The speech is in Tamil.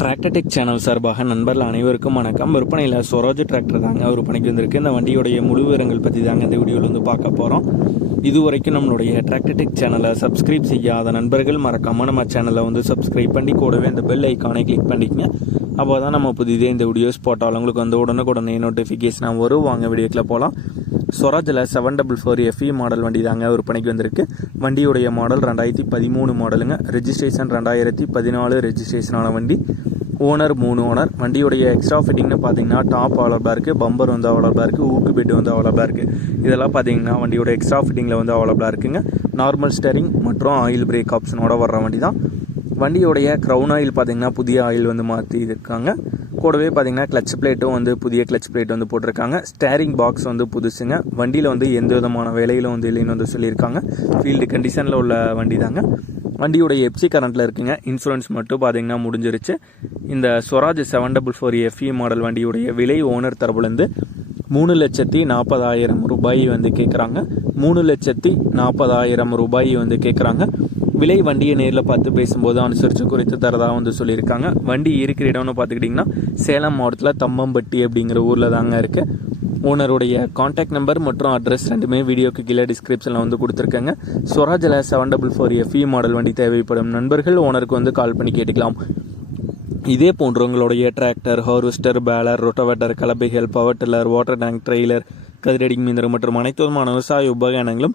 டிராக்டர்டெக் சேனல் சார்பாக நண்பர்கள் அனைவருக்கும் வணக்கம். விற்பனையில் ஸ்வராஜ் டிராக்டர் தாங்க விற்பனைக்கு வந்திருக்கு. இந்த வண்டியுடைய முழு விவரங்கள் பற்றி தாங்க இந்த வீடியோவில் வந்து பார்க்க போகிறோம் இதுவரைக்கும் நம்மளுடைய டிராக்டர்டெக் சேனலை சப்ஸ்கிரைப் செய்யாத நண்பர்கள் மறக்காமல் நம்ம சேனலை வந்து சப்ஸ்கிரைப் பண்ணி கூடவே இந்த பெல் ஐக்கானை கிளிக் பண்ணிக்கங்க. அப்போ தான் நம்ம புதிதே இந்த வீடியோஸ் போட்டாலும் உங்களுக்கு வந்து உடனுக்குடனே நோட்டிஃபிகேஷனாக வரும். வாங்க வீடியோக்கில் போகலாம் ஸ்வராஜில் seven double four FE model வண்டி தாங்க விற்பனைக்கு வந்திருக்கு. வண்டியுடைய மாடல் ரெண்டாயிரத்தி பதிமூணு மாடலுங்க ரெஜிஸ்ட்ரேஷன் ரெண்டாயிரத்தி பதினாலு ரெஜிஸ்ட்ரேஷனான வண்டி. ஓனர் மூணு ஓனர் வண்டியுடைய எக்ஸ்ட்ரா ஃபிட்டிங்னு பார்த்தீங்கன்னா டாப் அவைலபிளாக இருக்குது பம்பர் வந்து அவைலபிளாக இருக்குது ஊக்கு பெட் வந்து அவைலபிளாக இருக்குது இதெல்லாம் பார்த்தீங்கன்னா வண்டியோட எக்ஸ்ட்ரா ஃபிட்டிங்கில் வந்து அவைலபிளாக இருக்குங்க. நார்மல் ஸ்டேரிங் மற்றும் ஆயில் பிரேக் ஆப்ஷனோட வர்ற வண்டி தான் வண்டியோடைய க்ரௌன் ஆயில் பார்த்தீங்கன்னா புதிய ஆயில் வந்து மாற்றி இருக்காங்க. கூடவே பார்த்தீங்கன்னா கிளச் பிளேட்டும் வந்து புதிய கிளச் பிளேட் வந்து போட்டிருக்காங்க. ஸ்டேரிங் பாக்ஸ் வந்து புதுசுங்க. வண்டியில் வந்து எந்த விதமான வேலையிலும் வந்து இல்லைன்னு வந்து சொல்லியிருக்காங்க. ஃபீல்டு கண்டிஷனில் உள்ள வண்டி தாங்க வண்டியோடைய எஃப்சி கரண்ட்டில் இருக்குங்க. இன்சூரன்ஸ் மட்டும் பார்த்திங்கன்னா முடிஞ்சிருச்சு. இந்த Swaraj seven double four FE model வண்டியுடைய விலை ஓனர் தரப்புலேருந்து மூணு லட்சத்தி நாற்பதாயிரம் ரூபாய் வந்து கேட்குறாங்க மூணு லட்சத்தி நாற்பதாயிரம் ரூபாய் வந்து கேட்குறாங்க விலை வண்டியை நேரில் பார்த்து பேசும்போது அனுசரித்து குறித்து தரதாக வந்து சொல்லியிருக்காங்க. வண்டி இருக்கிற இடம்னு பார்த்துக்கிட்டிங்கன்னா சேலம் மாவட்டத்தில் தம்மம்பட்டி அப்படிங்கிற ஊரில் தாங்க இருக்குது ஓனருடைய காண்டாக்ட் நம்பர் மற்றும் அட்ரஸ் ரெண்டுமே வீடியோக்கு கீழே டிஸ்கிரிப்ஷனில் வந்து கொடுத்துருக்காங்க. ஸ்வராஜில் seven double four FE model வண்டி தேவைப்படும் நண்பர்கள் ஓனருக்கு வந்து கால் பண்ணி கேட்டுக்கலாம். இதே போன்று உங்களுடைய tractor harvester baler rotavator கலப்பைகள் power tiller water tank trailer கதிரடி மீந்தர் மற்றும் அனைத்து விதமான விவசாய உபகரணங்களும்